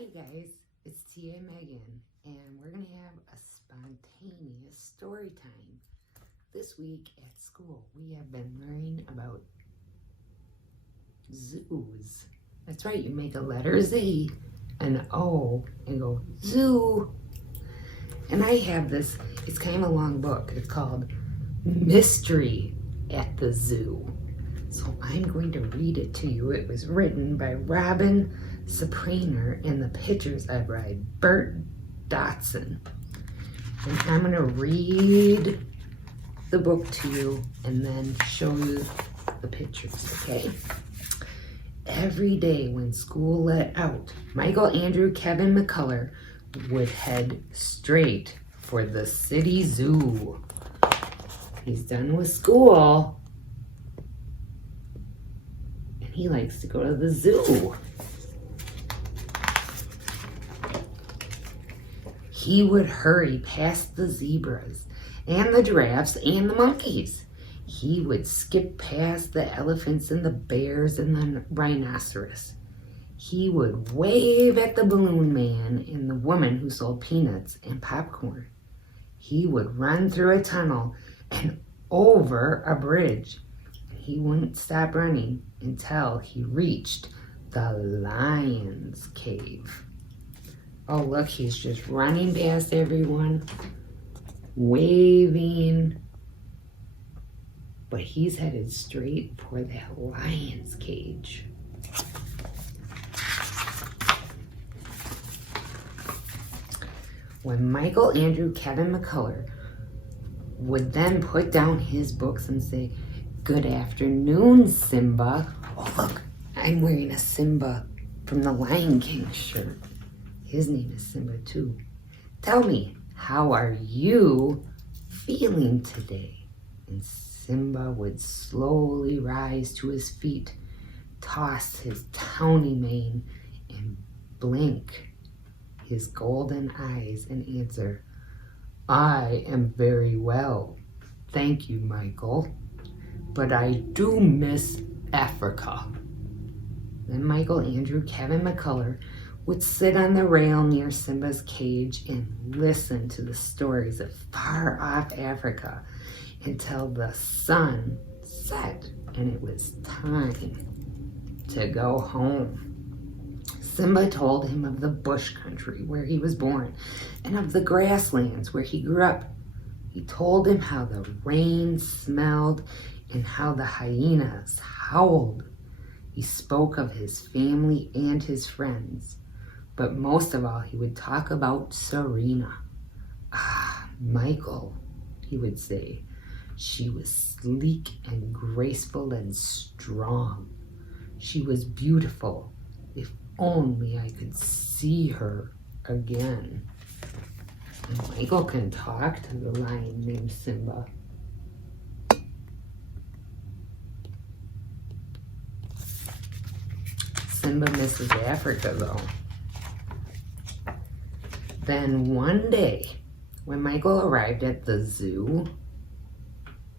Hi guys, it's Tia Megan, and we're going to have a spontaneous story time. This week at school, we have been learning about zoos. That's right, you make a letter Z, an O, and go zoo. And I have this, it's kind of a long book. It's called Mystery at the Zoo. So I'm going to read it to you. It was written by Robin Sopraner, and the pictures are by Bert Dotson. And I'm going to read the book to you and then show you the pictures, okay? Every day when school let out, Michael Andrew Kevin McCullough would head straight for the city zoo. He's done with school. He likes to go to the zoo. He would hurry past the zebras and the giraffes and the monkeys. He would skip past the elephants and the bears and the rhinoceros. He would wave at the balloon man and the woman who sold peanuts and popcorn. He would run through a tunnel and over a bridge. He wouldn't stop running until he reached the lion's cave. Oh, look, he's just running past everyone, waving. But he's headed straight for that lion's cage. When Michael Andrew Kevin McCullough would then put down his books and say, "Good afternoon, Simba." Oh, look, I'm wearing a Simba from the Lion King shirt. His name is Simba, too. "Tell me, how are you feeling today?" And Simba would slowly rise to his feet, toss his tawny mane, and blink his golden eyes and answer, "I am very well. Thank you, Michael. But I do miss Africa." Then Michael Andrew Kevin McCullough would sit on the rail near Simba's cage and listen to the stories of far-off Africa until the sun set and it was time to go home. Simba told him of the bush country where he was born and of the grasslands where he grew up. He told him how the rain smelled and how the hyenas howled. He spoke of his family and his friends, but most of all, he would talk about Serena. "Ah, Michael," he would say, "she was sleek and graceful and strong. She was beautiful. If only I could see her again." And Michael can talk to the lion named Simba. Simba misses Africa, though. Then one day, when Michael arrived at the zoo,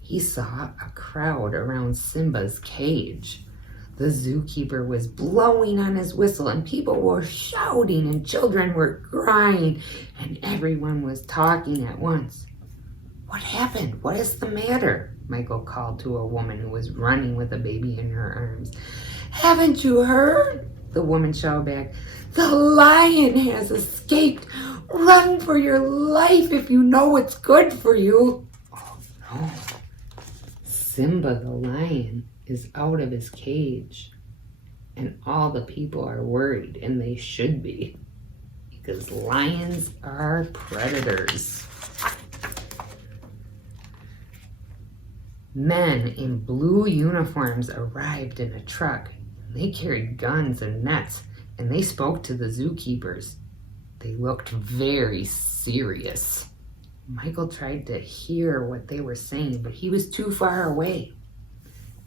he saw a crowd around Simba's cage. The zookeeper was blowing on his whistle, and people were shouting, and children were crying, and everyone was talking at once. "What happened? What is the matter?" Michael called to a woman who was running with a baby in her arms. "Haven't you heard?" the woman shouted back. "The lion has escaped. Run for your life if you know what's good for you." Oh no. Simba the lion is out of his cage, and all the people are worried, and they should be, because lions are predators. Men in blue uniforms arrived in a truck. They carried guns and nets, and they spoke to the zookeepers. They looked very serious. Michael tried to hear what they were saying, but he was too far away.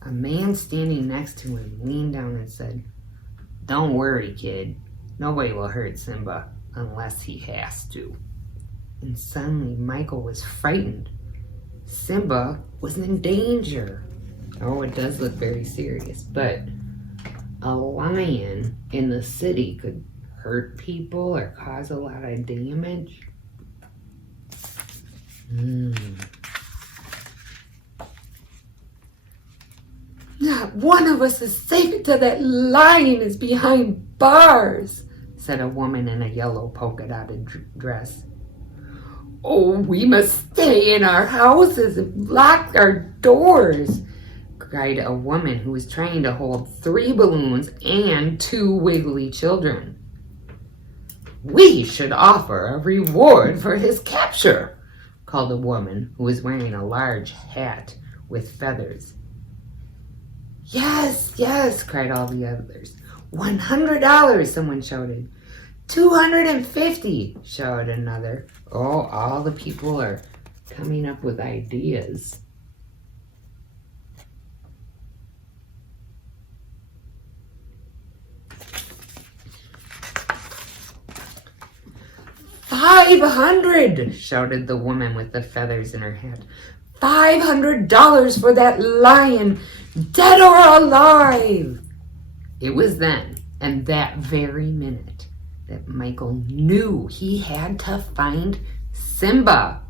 A man standing next to him leaned down and said, "Don't worry, kid. Nobody will hurt Simba unless he has to." And suddenly Michael was frightened. Simba was in danger. Oh, it does look very serious, but a lion in the city could hurt people or cause a lot of damage. Not one of us is safe until that lion is behind bars, said a woman in a yellow polka-dotted dress. Oh, we must stay in our houses and lock our doors, cried a woman who was trying to hold 3 balloons and 2 wiggly children. We should offer a reward for his capture, called a woman who was wearing a large hat with feathers. Yes, yes, cried all the others. $100, someone shouted. $250, shouted another. Oh, all the people are coming up with ideas. $500, shouted the woman with the feathers in her hat. $500 for that lion, dead or alive. It was then, and that very minute, that Michael knew he had to find Simba.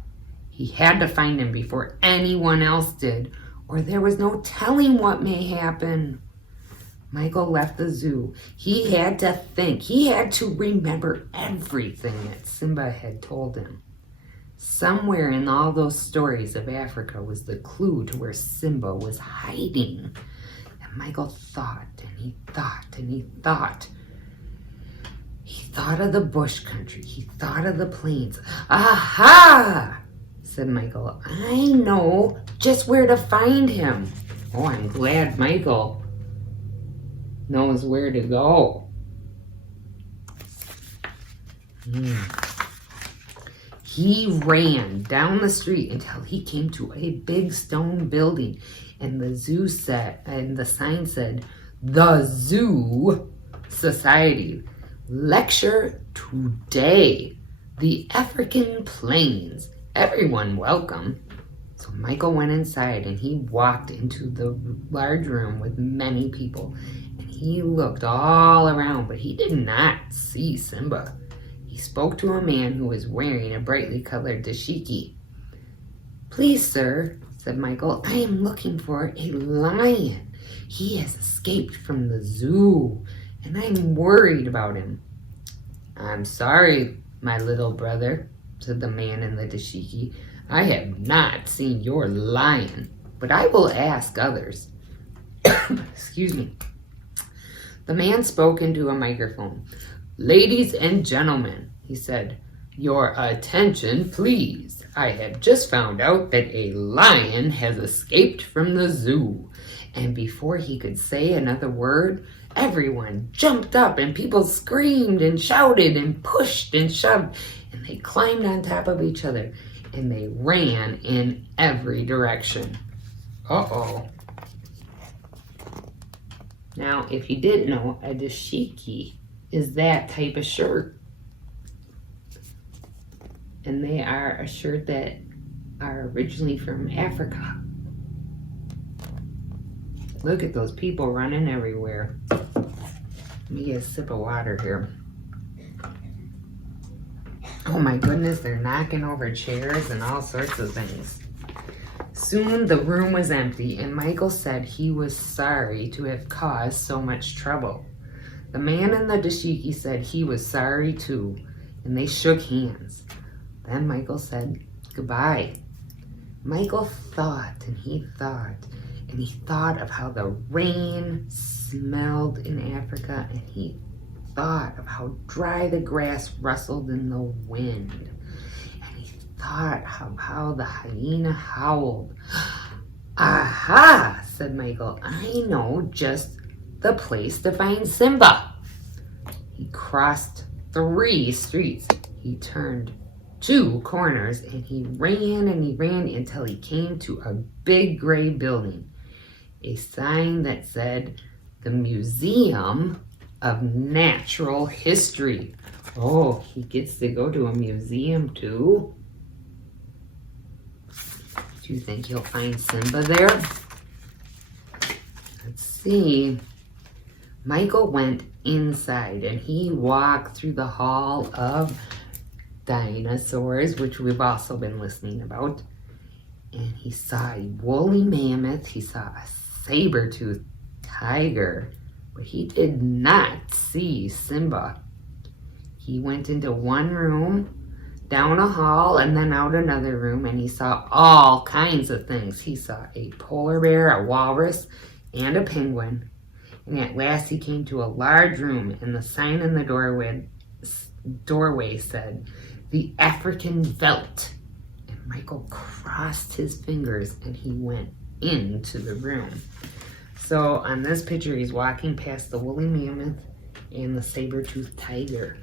He had to find him before anyone else did, or there was no telling what may happen. Michael left the zoo. He had to think. He had to remember everything that Simba had told him. Somewhere in all those stories of Africa was the clue to where Simba was hiding. And Michael thought, and he thought, and he thought. He thought of the bush country. He thought of the plains. Aha! Said Michael. I know just where to find him. Oh, I'm glad Michael knows where to go. He ran down the street until he came to a big stone building, and the sign said, "The Zoo Society. Lecture today. The African Plains. Everyone welcome." So Michael went inside and he walked into the large room with many people. And he looked all around, but he did not see Simba. He spoke to a man who was wearing a brightly colored dashiki. "Please, sir," said Michael, "I am looking for a lion. He has escaped from the zoo, and I'm worried about him." "I'm sorry, my little brother," said the man in the dashiki. "I have not seen your lion, but I will ask others." Excuse me. The man spoke into a microphone. "Ladies and gentlemen," he said, "your attention, please. I have just found out that a lion has escaped from the zoo." And before he could say another word, everyone jumped up and people screamed and shouted and pushed and shoved, and they climbed on top of each other and they ran in every direction. Uh-oh. Now, if you didn't know, a dashiki is that type of shirt. And they are a shirt that are originally from Africa. Look at those people running everywhere. Let me get a sip of water here. Oh my goodness, they're knocking over chairs and all sorts of things. Soon the room was empty, and Michael said he was sorry to have caused so much trouble. The man in the dashiki said he was sorry too, and they shook hands. Then Michael said goodbye. Michael thought and he thought, and he thought of how the rain smelled in Africa, and he thought of how dry the grass rustled in the wind, and he thought of how the hyena howled. "Aha," said Michael, "I know just the place to find Simba." He crossed 3 streets. He turned 2 corners, and he ran until he came to a big gray building. A sign that said, "The Museum of Natural History." Oh, he gets to go to a museum too? Do you think he'll find Simba there? Let's see. Michael went inside and he walked through the hall of dinosaurs, which we've also been listening about. And he saw a woolly mammoth, he saw a saber-toothed tiger, but he did not see Simba. He went into one room, down a hall, and then out another room, and he saw all kinds of things. He saw a polar bear, a walrus, and a penguin. And at last he came to a large room, and the sign in the doorway said, "The African Veldt." And Michael crossed his fingers, and he went into the room. So on this picture, he's walking past the woolly mammoth and the saber-toothed tiger.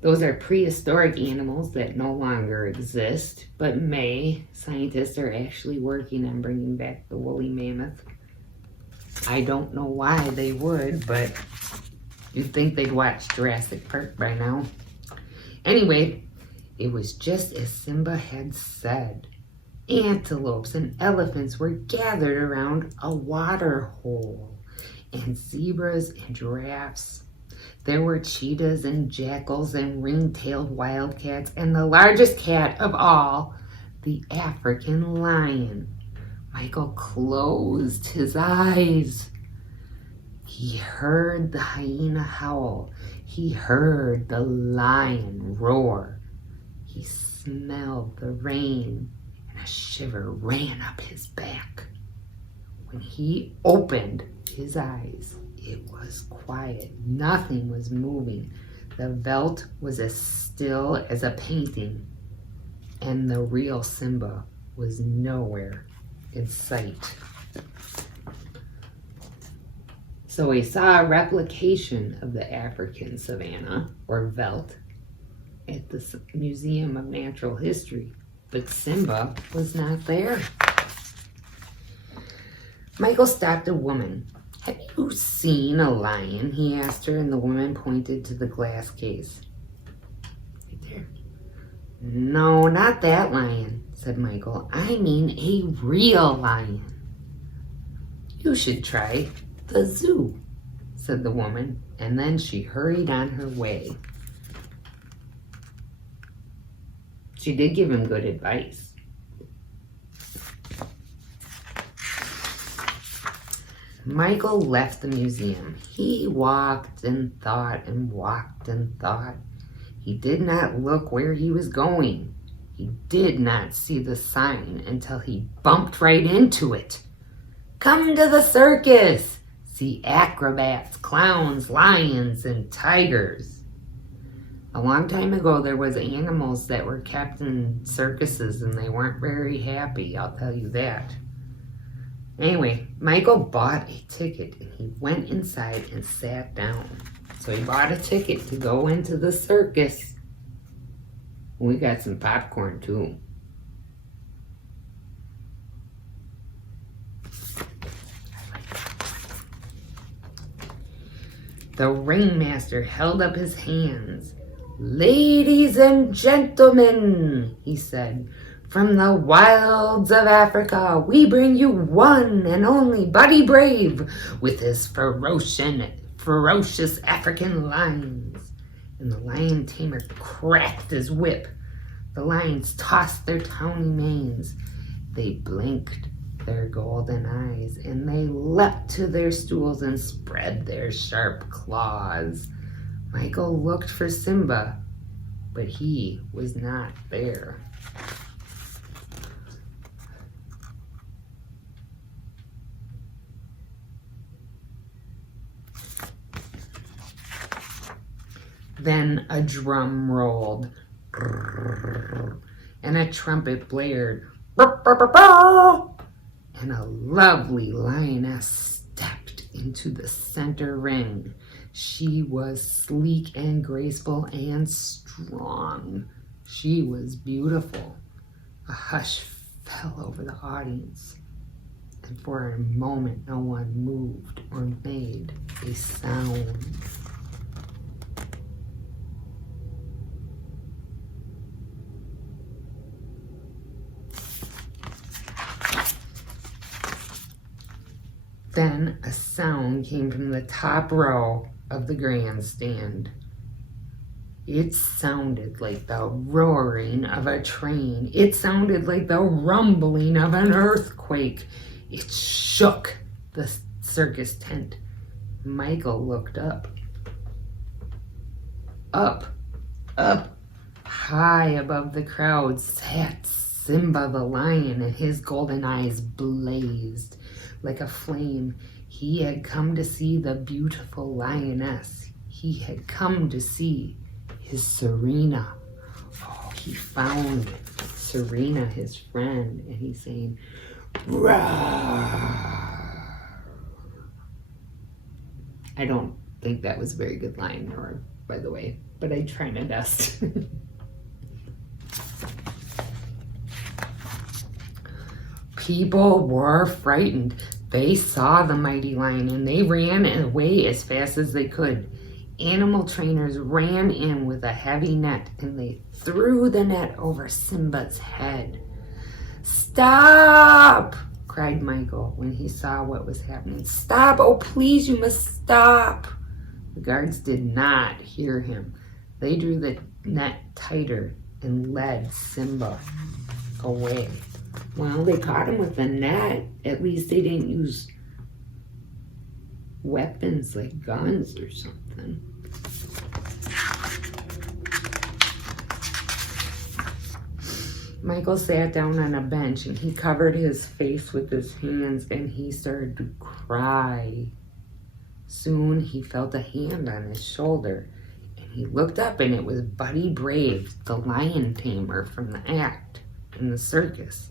Those are prehistoric animals that no longer exist, but scientists are actually working on bringing back the woolly mammoth. I don't know why they would, but you'd think they'd watch Jurassic Park by now. Anyway, it was just as Simba had said. Antelopes and elephants were gathered around a water hole, and zebras and giraffes. There were cheetahs and jackals and ring-tailed wildcats, and the largest cat of all, the African lion. Michael closed his eyes. He heard the hyena howl. He heard the lion roar. He smelled the rain, and a shiver ran up his back. When he opened his eyes, it was quiet. Nothing was moving. The veldt was as still as a painting, and the real Simba was nowhere in sight. So he saw a replication of the African savanna, or veldt, at the Museum of Natural History, but Simba was not there. Michael stopped a woman. "Have you seen a lion?" he asked her, and the woman pointed to the glass case. Right there. "No, not that lion," said Michael. "I mean a real lion." "You should try the zoo," said the woman, and then she hurried on her way. She did give him good advice. Michael left the museum. He walked and thought and walked and thought. He did not look where he was going. He did not see the sign until he bumped right into it. "Come to the circus! See acrobats, clowns, lions, and tigers." A long time ago, there was animals that were kept in circuses, and they weren't very happy, I'll tell you that. Anyway, Michael bought a ticket, and he went inside and sat down. So he bought a ticket to go into the circus. We got some popcorn, too. The ringmaster held up his hands. "Ladies and gentlemen," he said, "from the wilds of Africa, we bring you one and only Buddy Brave with his ferocious African lions." And the lion tamer cracked his whip. The lions tossed their tawny manes. They blinked their golden eyes, and they leapt to their stools and spread their sharp claws. Michael looked for Simba, but he was not there. Then a drum rolled, and a trumpet blared, and a lovely lioness stepped into the center ring. She was sleek and graceful and strong. She was beautiful. A hush fell over the audience, and for a moment no one moved or made a sound. Then Then a sound came from the top row of the grandstand. It sounded like the roaring of a train. It sounded like the rumbling of an earthquake. It shook the circus tent. Michael looked up. Up, high above the crowd sat Simba the lion, and his golden eyes blazed like a flame. He had come to see the beautiful lioness. He had come to see his Serena. Oh, he found Serena, his friend, and he's saying, "Roar!" I don't think that was a very good line, or by the way, but I try my best. People were frightened. They saw the mighty lion and they ran away as fast as they could. Animal trainers ran in with a heavy net and they threw the net over Simba's head. "Stop!" cried Michael when he saw what was happening. "Stop! Oh, please, you must stop!" The guards did not hear him. They drew the net tighter and led Simba away. Well, they caught him with a net. At least they didn't use weapons like guns or something. Michael sat down on a bench and he covered his face with his hands and he started to cry. Soon he felt a hand on his shoulder and he looked up and it was Buddy Brave, the lion tamer from the act in the circus.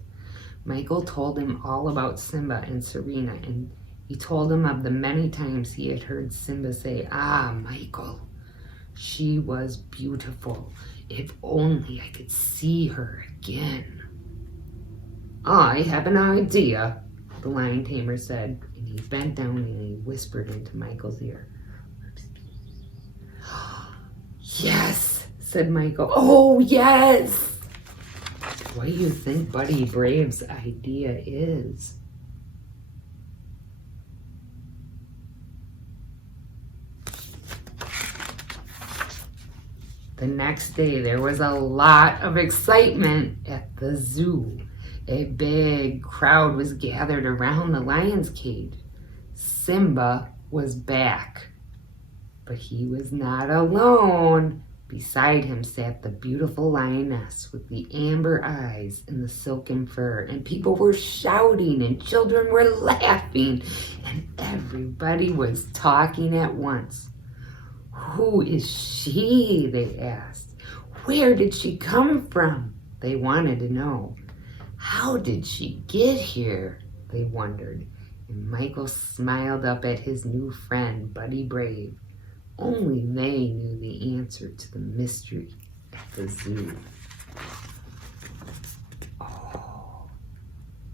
Michael told him all about Simba and Serena, and he told him of the many times he had heard Simba say, "Ah, Michael, she was beautiful. If only I could see her again." "I have an idea," the lion tamer said, and he bent down and he whispered into Michael's ear. "Yes," said Michael. "Oh, yes." What do you think Buddy Brave's idea is? The next day, there was a lot of excitement at the zoo. A big crowd was gathered around the lion's cage. Simba was back, but he was not alone. Beside him sat the beautiful lioness with the amber eyes and the silken fur, and people were shouting and children were laughing, and everybody was talking at once. "Who is she?" they asked. "Where did she come from?" They wanted to know. "How did she get here?" they wondered. And Michael smiled up at his new friend, Buddy Brave. Only they knew the answer to the mystery at the zoo. Oh,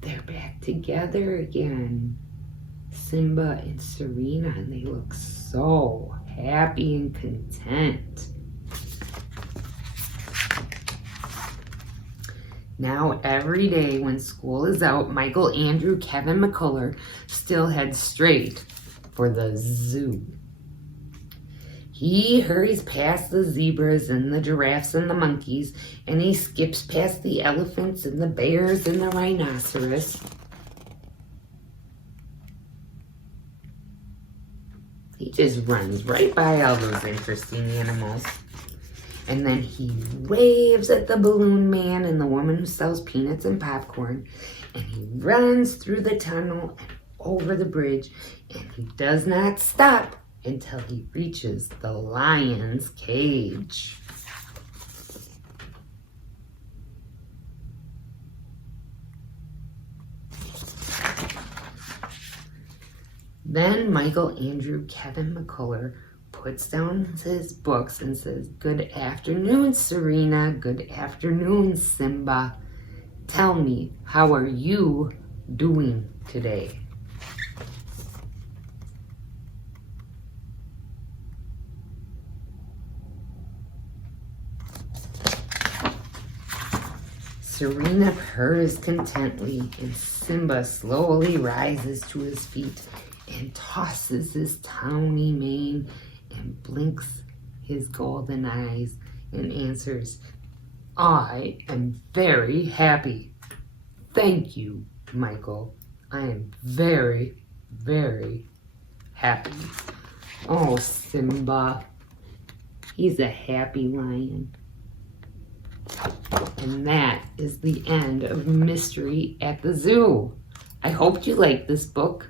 they're back together again. Simba and Serena, and they look so happy and content. Now every day when school is out, Michael, Andrew, Kevin McCullough still head straight for the zoo. He hurries past the zebras and the giraffes and the monkeys, and he skips past the elephants and the bears and the rhinoceros. He just runs right by all those interesting animals. And then he waves at the balloon man and the woman who sells peanuts and popcorn, and he runs through the tunnel and over the bridge, and he does not stop until he reaches the lion's cage. Then Michael, Andrew, Kevin McCullough puts down his books and says, "Good afternoon, Serena. Good afternoon, Simba. Tell me, how are you doing today?" Serena purrs contently, and Simba slowly rises to his feet, and tosses his tawny mane and blinks his golden eyes and answers, I am very happy. Thank you, Michael. I am very, very happy. Oh, Simba. He's a happy lion. And that is the end of Mystery at the Zoo. I hope you liked this book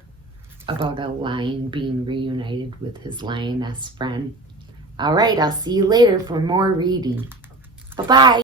about a lion being reunited with his lioness friend. All right, I'll see you later for more reading. Bye-bye.